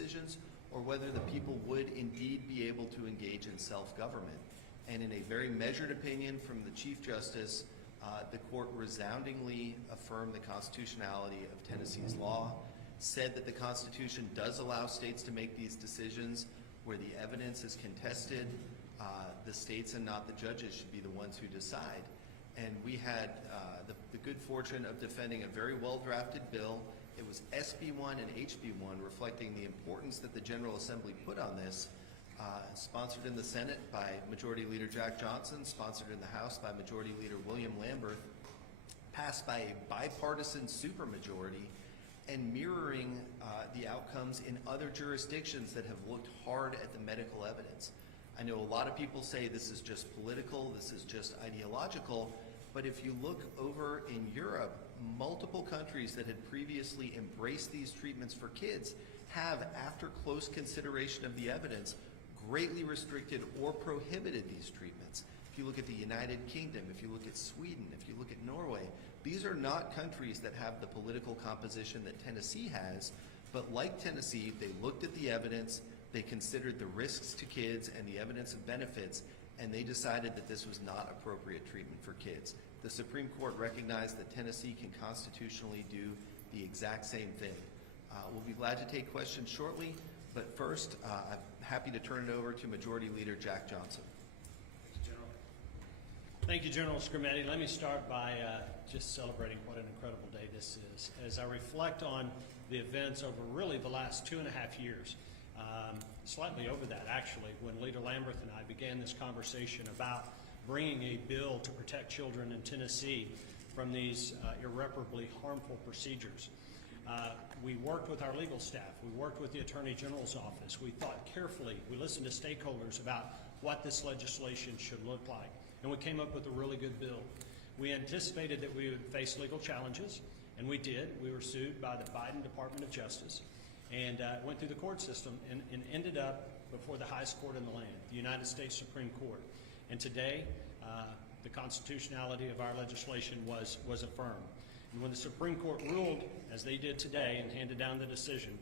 decisions, or whether the people would indeed be able to engage in self-government. And in a very measured opinion from the Chief Justice, the court resoundingly affirmed the constitutionality of Tennessee's law, said that the Constitution does allow states to make these decisions where the evidence is contested. The states and not the judges should be the ones who decide. And we had the good fortune of defending a very well-drafted bill. It was SB1 and HB1, reflecting the importance that the General Assembly put on this, sponsored in the Senate by Majority Leader Jack Johnson, sponsored in the House by Majority Leader William Lambert, passed by a bipartisan supermajority, and mirroring the outcomes in other jurisdictions that have looked hard at the medical evidence. I know a lot of people say this is just political, this is just ideological, but if you look over in Europe, multiple countries that had previously embraced these treatments for kids have, after close consideration of the evidence, greatly restricted or prohibited these treatments. If you look at the United Kingdom, if you look at Sweden, if you look at Norway, these are not countries that have the political composition that Tennessee has, but like Tennessee, they looked at the evidence, they considered the risks to kids and the evidence of benefits, and they decided that this was not appropriate treatment for kids. The Supreme Court recognized that Tennessee can constitutionally do the exact same thing. We'll be glad to take questions shortly, but first, I'm happy to turn it over to Majority Leader Jack Johnson. Thank you, General Skrmetti. Let me start by just celebrating what an incredible day this is. As I reflect on the events over really the last 2.5 years, slightly over that actually, when Leader Lambert and I began this conversation about bringing a bill to protect children in Tennessee from these irreparably harmful procedures. We worked with our legal staff. We worked with the Attorney General's office. We thought carefully. We listened to stakeholders about what this legislation should look like. And we came up with a really good bill. We anticipated that we would face legal challenges, and we did. We were sued by the Biden Department of Justice and went through the court system and ended up before the highest court in the land, the United States Supreme Court. And today, the constitutionality of our legislation was affirmed. And when the Supreme Court ruled, as they did today, and handed down the decision,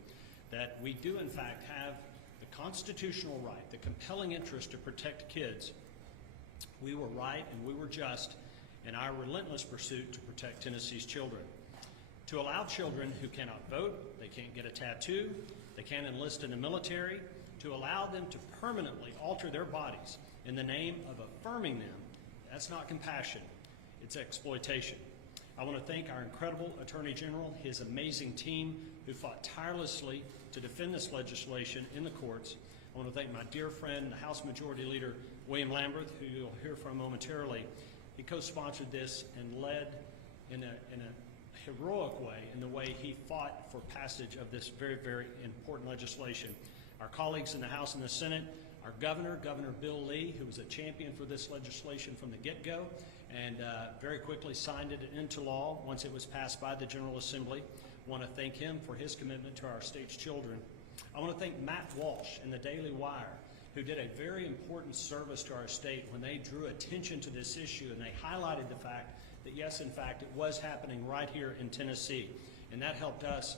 that we do in fact have the constitutional right, the compelling interest to protect kids, we were right and we were just in our relentless pursuit to protect Tennessee's children. To allow children who cannot vote, they can't get a tattoo, they can't enlist in the military, to allow them to permanently alter their bodies in the name of affirming them, that's not compassion, it's exploitation. I want to thank our incredible Attorney General, his amazing team who fought tirelessly to defend this legislation in the courts. I want to thank my dear friend, the House Majority Leader William Lambert, who you'll hear from momentarily. He co-sponsored this and led in a heroic way in the way he fought for passage of this very, very important legislation. Our colleagues in the House and the Senate, our Governor Bill Lee, who was a champion for this legislation from the get-go, and very quickly signed it into law once it was passed by the General Assembly. I want to thank him for his commitment to our state's children. I want to thank Matt Walsh and the Daily Wire, who did a very important service to our state when they drew attention to this issue and they highlighted the fact that yes, in fact, it was happening right here in Tennessee. And that helped us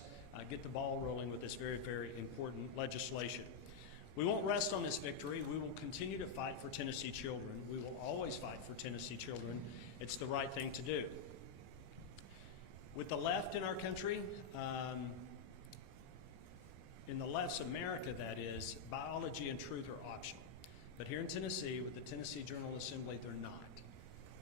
get the ball rolling with this very, very important legislation. We won't rest on this victory. We will continue to fight for Tennessee children. We will always fight for Tennessee children. It's the right thing to do. With the left in our country, in the left's America, that is, biology and truth are optional. But here in Tennessee, with the Tennessee General Assembly, they're not.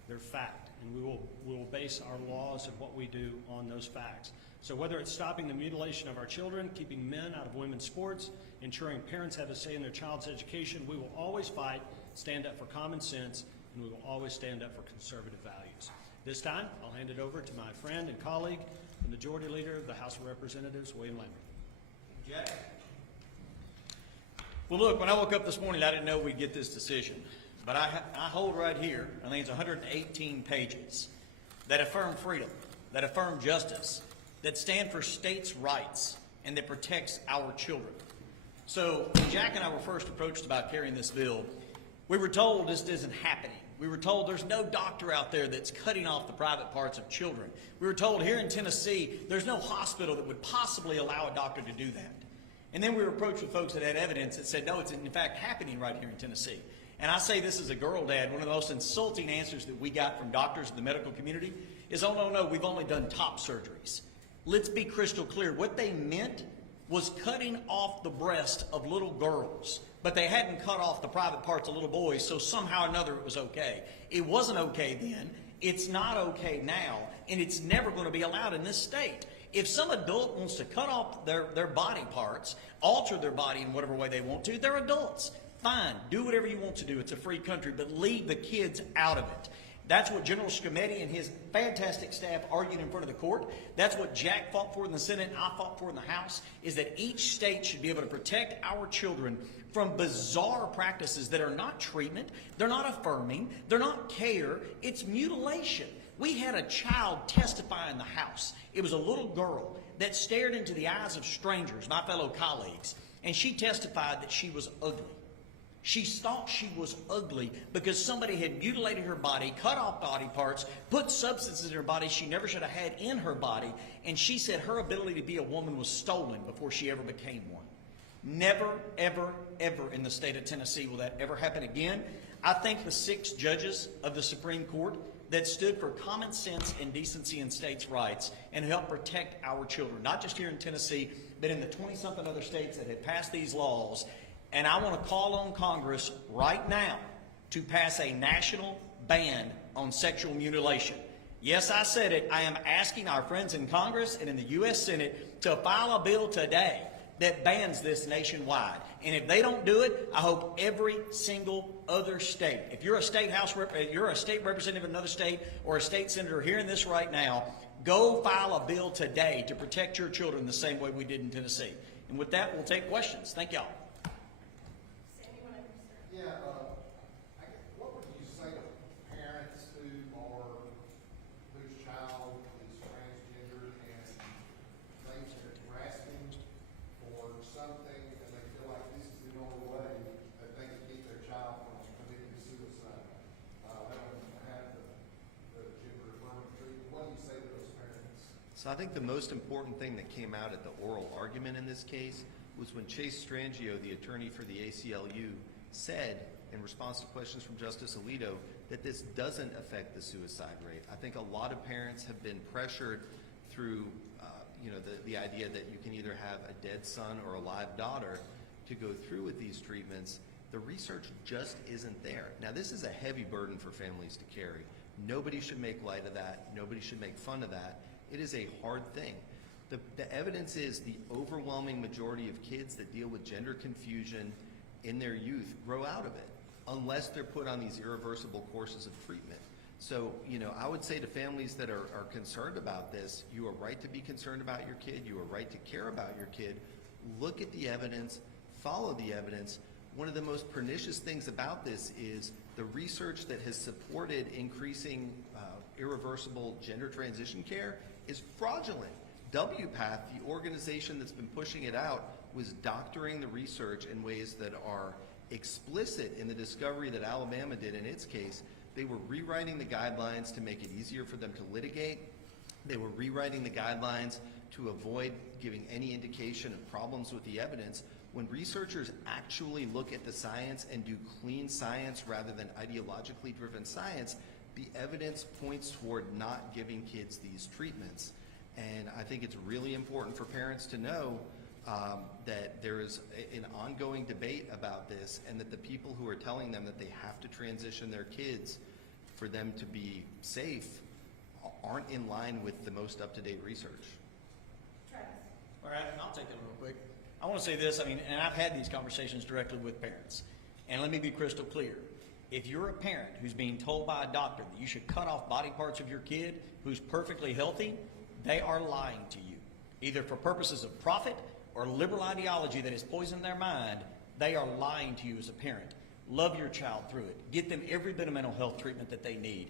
They're fact, and we will base our laws and what we do on those facts. So whether it's stopping the mutilation of our children, keeping men out of women's sports, ensuring parents have a say in their child's education, we will always fight, stand up for common sense, and we will always stand up for conservative values. This time, I'll hand it over to my friend and colleague, the Majority Leader of the House of Representatives, William Lambert. Jack. Well, look, when I woke up this morning, I didn't know we'd get this decision. But I hold right here, I think it's 118 pages, that affirm freedom, that affirm justice, that stand for states' rights, and that protects our children. So when Jack and I were first approached about carrying this bill, we were told this isn't happening. We were told there's no doctor out there that's cutting off the private parts of children. We were told here in Tennessee there's no hospital that would possibly allow a doctor to do that. And then we were approached with folks that had evidence that said, no, it's in fact happening right here in Tennessee. And I say this as a girl dad, one of the most insulting answers that we got from doctors in the medical community is, oh, no, we've only done top surgeries. Let's be crystal clear. What they meant was cutting off the breast of little girls, but they hadn't cut off the private parts of little boys, so somehow or another it was okay. It wasn't okay then. It's not okay now, and it's never going to be allowed in this state. If some adult wants to cut off their body parts, alter their body in whatever way they want to, they're adults. Fine, do whatever you want to do. It's a free country, but leave the kids out of it. That's what General Skrmetti and his fantastic staff argued in front of the court. That's what Jack fought for in the Senate and I fought for in the House, is that each state should be able to protect our children from bizarre practices that are not treatment, they're not affirming, they're not care, it's mutilation. We had a child testify in the House. It was a little girl that stared into the eyes of strangers, my fellow colleagues, and she testified that she was ugly. She thought she was ugly because somebody had mutilated her body, cut off body parts, put substances in her body she never should have had in her body, and she said her ability to be a woman was stolen before she ever became one. Never, ever, ever in the state of Tennessee will that ever happen again. I thank the 6 judges of the Supreme Court that stood for common sense and decency in states' rights and helped protect our children, not just here in Tennessee, but in the 20-something other states that had passed these laws. And I want to call on Congress right now to pass a national ban on sexual mutilation. Yes, I said it. I am asking our friends in Congress and in the U.S. Senate to file a bill today that bans this nationwide. And if they don't do it, I hope every single other state, if you're a state you're a state representative of another state or a state senator hearing this right now, go file a bill today to protect your children the same way we did in Tennessee. And with that, we'll take questions. Thank y'all. Yeah, I guess, what would you say to parents whose child is transgender and they're grasping for something and they feel like this is the only way that they can keep their child from committing suicide? They don't have the gender-affirming treatment. What do you say to those parents? So I think the most important thing that came out at the oral argument in this case was when Chase Strangio, the attorney for the ACLU, said in response to questions from Justice Alito that this doesn't affect the suicide rate. I think a lot of parents have been pressured through the idea that you can either have a dead son or a live daughter to go through with these treatments. The research just isn't there. Now, this is a heavy burden for families to carry. Nobody should make light of that. Nobody should make fun of that. It is a hard thing. The evidence is the overwhelming majority of kids that deal with gender confusion in their youth grow out of it unless they're put on these irreversible courses of treatment. So, I would say to families that are concerned about this, you are right to be concerned about your kid. You are right to care about your kid. Look at the evidence, follow the evidence. One of the most pernicious things about this is the research that has supported increasing irreversible gender transition care is fraudulent. WPATH, the organization that's been pushing it out, was doctoring the research in ways that are explicit in the discovery that Alabama did in its case. They were rewriting the guidelines to make it easier for them to litigate. They were rewriting the guidelines to avoid giving any indication of problems with the evidence. When researchers actually look at the science and do clean science rather than ideologically driven science, the evidence points toward not giving kids these treatments. And I think it's really important for parents to know that there is an ongoing debate about this, and that the people who are telling them that they have to transition their kids for them to be safe aren't in line with the most up-to-date research. All right, I'll take that real quick. I want to say this, and I've had these conversations directly with parents. And let me be crystal clear. If you're a parent who's being told by a doctor that you should cut off body parts of your kid who's perfectly healthy, they are lying to you. Either for purposes of profit or liberal ideology that has poisoned their mind, they are lying to you as a parent. Love your child through it. Get them every bit of mental health treatment that they need.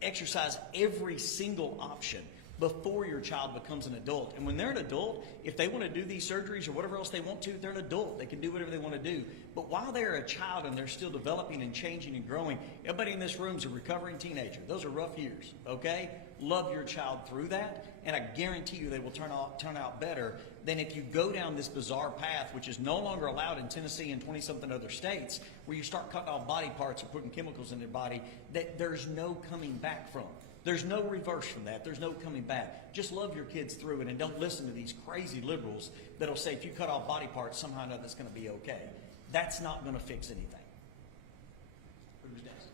Exercise every single option. before your child becomes an adult. And when they're an adult, if they want to do these surgeries or whatever else they want to, they're an adult. They can do whatever they want to do. But while they're a child and they're still developing and changing and growing, everybody in this room is a recovering teenager. Those are rough years, okay? Love your child through that, and I guarantee you they will turn out better than if you go down this bizarre path, which is no longer allowed in Tennessee and 20-something other states, where you start cutting off body parts or putting chemicals in their body that there's no coming back from. There's no reverse from that. There's no coming back. Just love your kids through it and don't listen to these crazy liberals that'll say if you cut off body parts, somehow or another it's going to be okay. That's not going to fix anything. Who's next?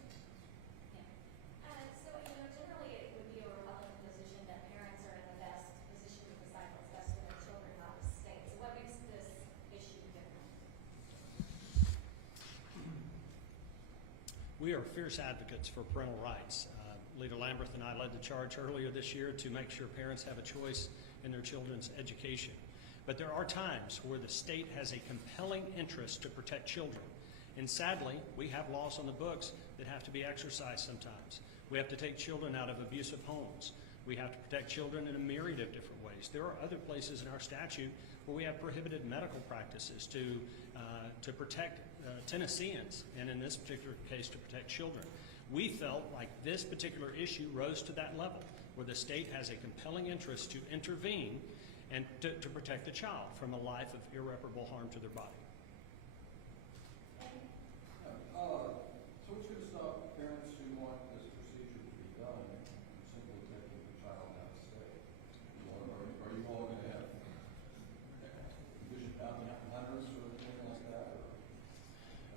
So, generally it would be a Republican position that parents are in the best position to decide what's best for their children, not the state. So what makes this issue different? We are fierce advocates for parental rights. Leader Lamberth and I led the charge earlier this year to make sure parents have a choice in their children's education. But there are times where the state has a compelling interest to protect children. And sadly, we have laws on the books that have to be exercised sometimes. We have to take children out of abusive homes. We have to protect children in a myriad of different ways. There are other places in our statute where we have prohibited medical practices to protect Tennesseans, and in this particular case, to protect children. We felt like this particular issue rose to that level, where the state has a compelling interest to intervene and to protect the child from a life of irreparable harm to their body. So what's going to stop parents who want this procedure to be done from simply taking the child out of state? Are you all going to have vision bounty hunters or anything like that?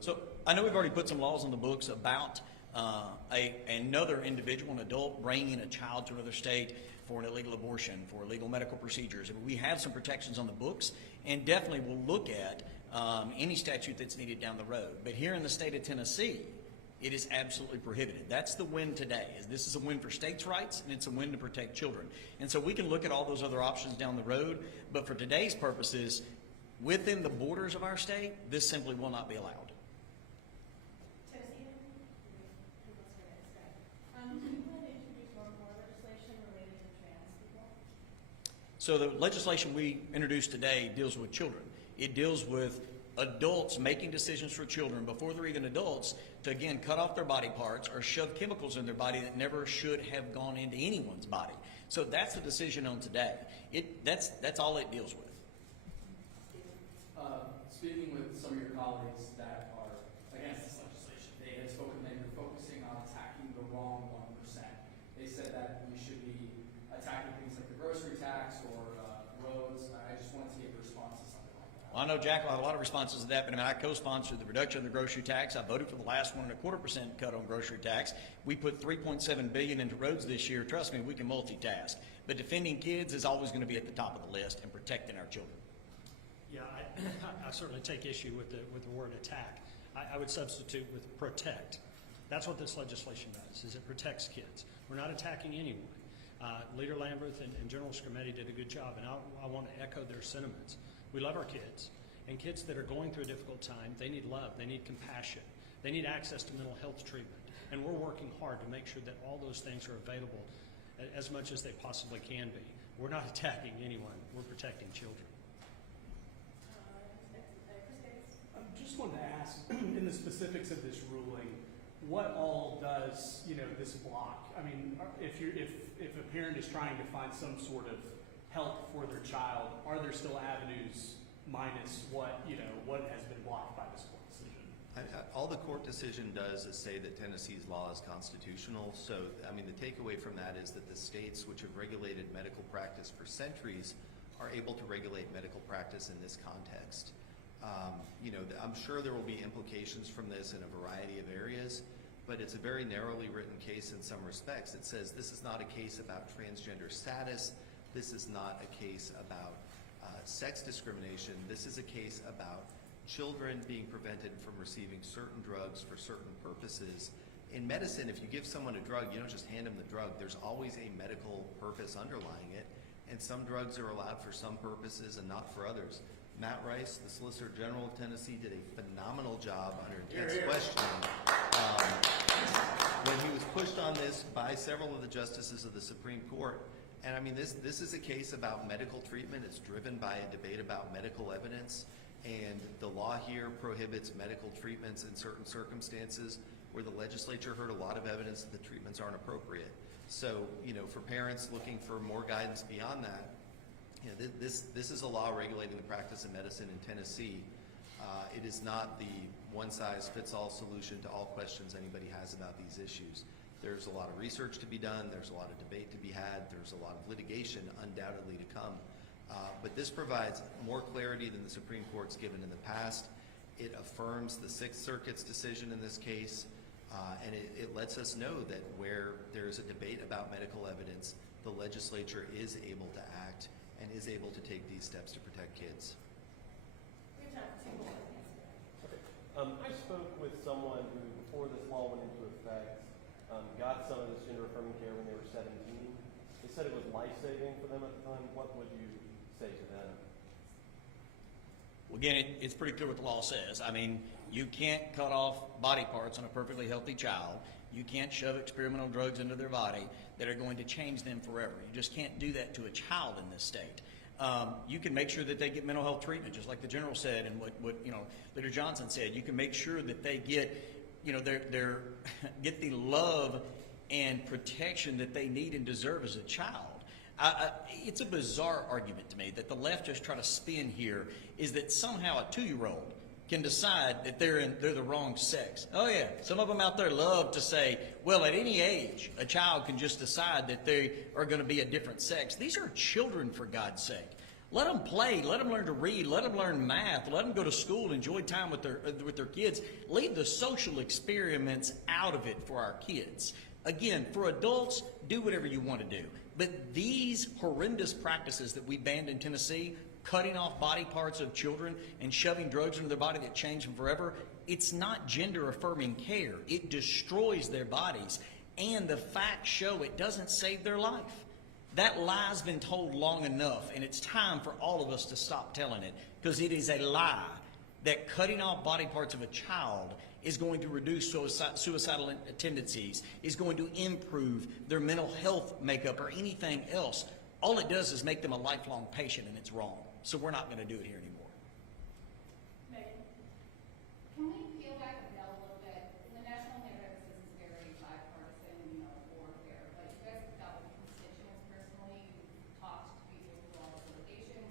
So I know we've already put some laws on the books about another individual, an adult, bringing a child to another state for an illegal abortion, for illegal medical procedures. We have some protections on the books, and definitely we'll look at any statute that's needed down the road. But here in the state of Tennessee, it is absolutely prohibited. That's the win today. This is a win for states' rights, and it's a win to protect children. And so we can look at all those other options down the road, but for today's purposes, within the borders of our state, this simply will not be allowed. So the legislation we introduced today deals with children. It deals with adults making decisions for children before they're even adults to, again, cut off their body parts or shove chemicals in their body that never should have gone into anyone's body. So that's the decision on today. That's all it deals with. Speaking with some of your colleagues that are against this legislation, they have spoken that you're focusing on attacking the wrong 1%. They said that we should be attacking things like the grocery tax or roads. I just wanted to get a response to something like that. Well, I know Jack will have a lot of responses to that, but I co-sponsored the reduction of the grocery tax. I voted for the last 1.25% cut on grocery tax. We put $3.7 billion into roads this year. Trust me, we can multitask. But defending kids is always going to be at the top of the list, and protecting our children. Yeah, I certainly take issue with the word attack. I would substitute with protect. That's what this legislation does, is it protects kids. We're not attacking anyone. Leader Lamberth and General Skrmetti did a good job, and I want to echo their sentiments. We love our kids, and kids that are going through a difficult time, they need love, they need compassion, they need access to mental health treatment, and we're working hard to make sure that all those things are available as much as they possibly can be. We're not attacking anyone, we're protecting children. I just wanted to ask, in the specifics of this ruling, what all does this block? I mean, if a parent is trying to find some sort of help for their child, are there still avenues minus what has been blocked by this court decision? All the court decision does is say that Tennessee's law is constitutional. So, I mean, the takeaway from that is that the states which have regulated medical practice for centuries are able to regulate medical practice in this context. I'm sure there will be implications from this in a variety of areas, but it's a very narrowly written case in some respects. It says this is not a case about transgender status. This is not a case about sex discrimination. This is a case about children being prevented from receiving certain drugs for certain purposes. In medicine, if you give someone a drug, you don't just hand them the drug. There's always a medical purpose underlying it, and some drugs are allowed for some purposes and not for others. Matt Rice, the Solicitor General of Tennessee, did a phenomenal job under intense questioning when he was pushed on this by several of the justices of the Supreme Court. And I mean, this is a case about medical treatment. It's driven by a debate about medical evidence, and the law here prohibits medical treatments in certain circumstances where the legislature heard a lot of evidence that the treatments aren't appropriate. So, for parents looking for more guidance beyond that, this is a law regulating the practice of medicine in Tennessee. It is not the one-size-fits-all solution to all questions anybody has about these issues. There's a lot of research to be done. There's a lot of debate to be had. There's a lot of litigation undoubtedly to come. But this provides more clarity than the Supreme Court's given in the past. It affirms the Sixth Circuit's decision in this case, and it lets us know that where there's a debate about medical evidence, the legislature is able to act and is able to take these steps to protect kids. We have time for 2 more. I spoke with someone who, before this law went into effect, got some of this gender-affirming care when they were 17. They said it was life-saving for them at the time. What would you say to them? Well, again, it's pretty clear what the law says. I mean, you can't cut off body parts on a perfectly healthy child. You can't shove experimental drugs into their body that are going to change them forever. You just can't do that to a child in this state. You can make sure that they get mental health treatment, just like the general said, and what Leader Johnson said. You can make sure that they get, get the love and protection that they need and deserve as a child. It's a bizarre argument to me that the left just try to spin here is that somehow a 2-year-old can decide that they're the wrong sex. Oh yeah, some of them out there love to say, well, at any age, a child can just decide that they are going to be a different sex. These are children, for God's sake. Let them play, let them learn to read, let them learn math, let them go to school, enjoy time with their kids. Leave the social experiments out of it for our kids. Again, for adults, do whatever you want to do. But these horrendous practices that we banned in Tennessee, cutting off body parts of children and shoving drugs into their body that change them forever, it's not gender-affirming care. It destroys their bodies. And the facts show it doesn't save their life. That lie's been told long enough, and it's time for all of us to stop telling it, because it is a lie that cutting off body parts of a child is going to reduce suicidal tendencies, is going to improve their mental health makeup or anything else. All it does is make them a lifelong patient, and it's wrong. So we're not going to do it here anymore. Megan, can we peel back the veil a little bit? The national campus is very bipartisan, warfare, but you guys have dealt with constituents personally, you've talked to people through all this litigation.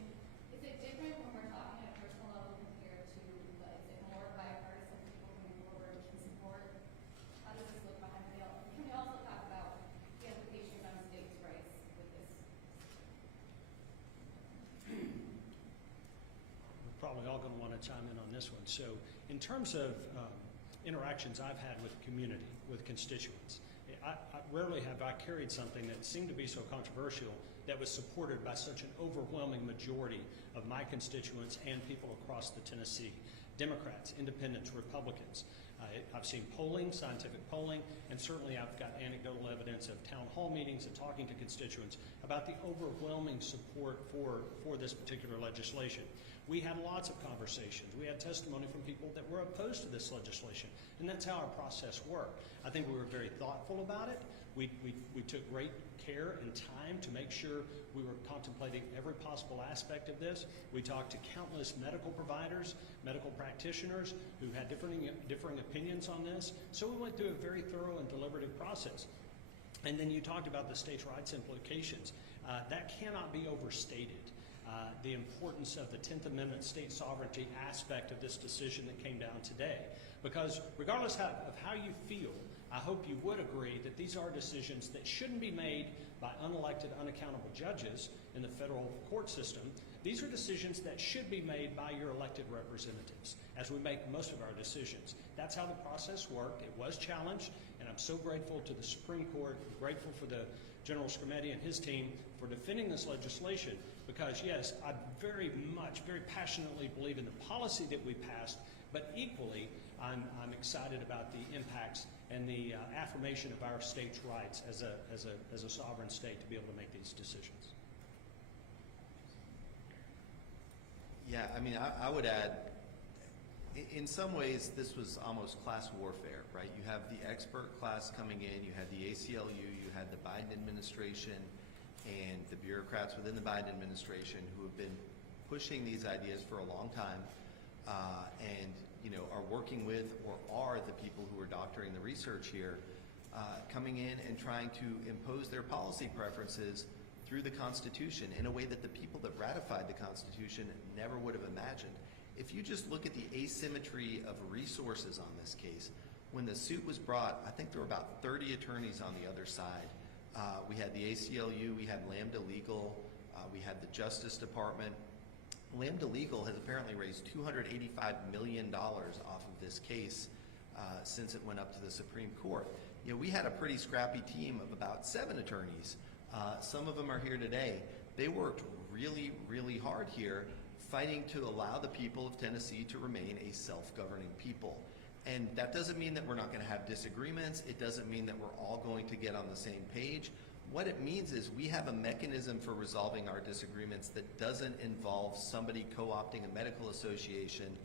Is it different when we're talking at a personal level compared to, is it more bipartisan, people coming forward and support? How does this look behind the veil? Can we also talk about the implications on states' rights with this? Probably all going to want to chime in on this one. So in terms of interactions I've had with community, with constituents, I rarely have I carried something that seemed to be so controversial that was supported by such an overwhelming majority of my constituents and people across the Tennessee, Democrats, Independents, Republicans. I've seen polling, scientific polling, and certainly I've got anecdotal evidence of town hall meetings and talking to constituents about the overwhelming support for this particular legislation. We had lots of conversations. We had testimony from people that were opposed to this legislation, and that's how our process worked. I think we were very thoughtful about it. We took great care and time to make sure we were contemplating every possible aspect of this. We talked to countless medical providers, medical practitioners who had differing opinions on this. So we went through a very thorough and deliberative process. And then you talked about the states' rights implications. That cannot be overstated. The importance of the 10th Amendment state sovereignty aspect of this decision that came down today. Because regardless of how you feel, I hope you would agree that these are decisions that shouldn't be made by unelected, unaccountable judges in the federal court system. These are decisions that should be made by your elected representatives as we make most of our decisions. That's how the process worked. It was challenged, and I'm so grateful to the Supreme Court, grateful for the General Skrmetti and his team for defending this legislation, because yes, I very passionately believe in the policy that we passed, but equally I'm excited about the impacts and the affirmation of our state's rights as a sovereign state to be able to make these decisions. Yeah, I mean, I would add, in some ways, this was almost class warfare, right? You have the expert class coming in, you had the ACLU, you had the Biden administration, and the bureaucrats within the Biden administration who have been pushing these ideas for a long time, and are working with or are the people who are doctoring the research here, coming in and trying to impose their policy preferences through the Constitution in a way that the people that ratified the Constitution never would have imagined. If you just look at the asymmetry of resources on this case, when the suit was brought, I think there were about 30 attorneys on the other side. We had the ACLU, we had Lambda Legal, we had the Justice Department. Lambda Legal has apparently raised $285 million off of this case since it went up to the Supreme Court. We had a pretty scrappy team of about 7 attorneys. Some of them are here today. They worked really, really hard here, fighting to allow the people of Tennessee to remain a self-governing people. And that doesn't mean that we're not going to have disagreements. It doesn't mean that we're all going to get on the same page. What it means is we have a mechanism for resolving our disagreements that doesn't involve somebody co-opting a medical association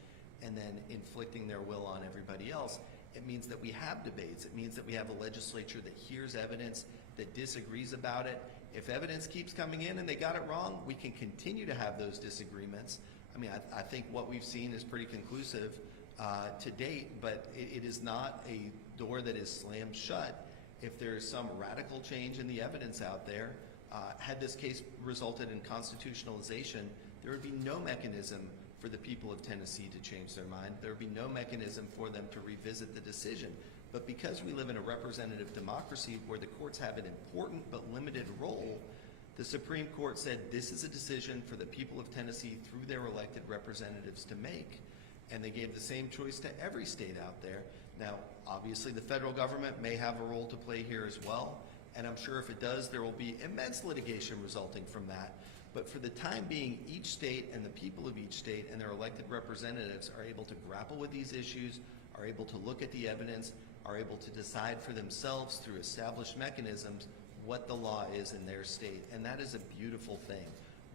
and then inflicting their will on everybody else. It means that we have debates. It means that we have a legislature that hears evidence, that disagrees about it. If evidence keeps coming in and they got it wrong, we can continue to have those disagreements. I mean, I think what we've seen is pretty conclusive to date, but it is not a door that is slammed shut. If there is some radical change in the evidence out there, had this case resulted in constitutionalization, there would be no mechanism for the people of Tennessee to change their mind. There would be no mechanism for them to revisit the decision. But because we live in a representative democracy where the courts have an important but limited role, the Supreme Court said this is a decision for the people of Tennessee through their elected representatives to make. And they gave the same choice to every state out there. Now, obviously, the federal government may have a role to play here as well. And I'm sure if it does, there will be immense litigation resulting from that. But for the time being, each state and the people of each state and their elected representatives are able to grapple with these issues, are able to look at the evidence, are able to decide for themselves through established mechanisms what the law is in their state. And that is a beautiful thing.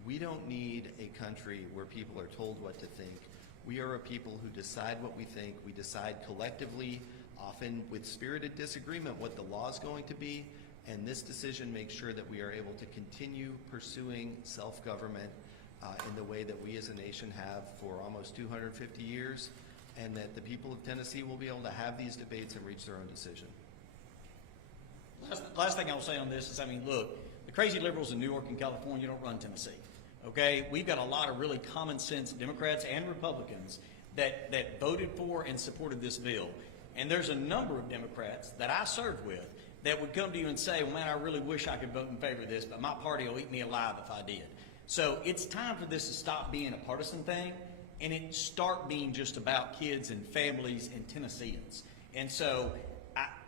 We don't need a country where people are told what to think. We are a people who decide what we think. We decide collectively, often with spirited disagreement, what the law is going to be. And this decision makes sure that we are able to continue pursuing self-government in the way that we as a nation have for almost 250 years, and that the people of Tennessee will be able to have these debates and reach their own decision. Last thing I'll say on this is, I mean, look, the crazy liberals in New York and California don't run Tennessee. Okay, we've got a lot of really common sense Democrats and Republicans that voted for and supported this bill. And there's a number of Democrats that I served with that would come to you and say, well, man, I really wish I could vote in favor of this, but my party will eat me alive if I did. So it's time for this to stop being a partisan thing and it start being just about kids and families and Tennesseans. And so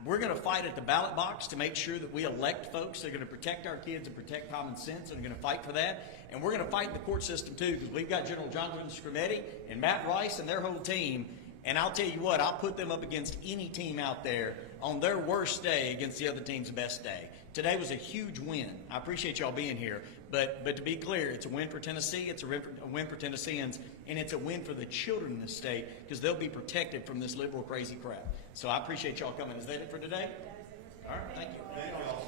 we're going to fight at the ballot box to make sure that we elect folks that are going to protect our kids and protect common sense, and are going to fight for that. And we're going to fight in the court system too, because we've got General Jonathan Skrmetti and Matt Rice and their whole team. And I'll tell you what, I'll put them up against any team out there on their worst day against the other team's best day. Today was a huge win. I appreciate y'all being here. But to be clear, it's a win for Tennessee, it's a win for Tennesseans, and it's a win for the children in the state, because they'll be protected from this liberal crazy crap. So I appreciate y'all coming. Is that it for today? All right, thank you. Thank you all.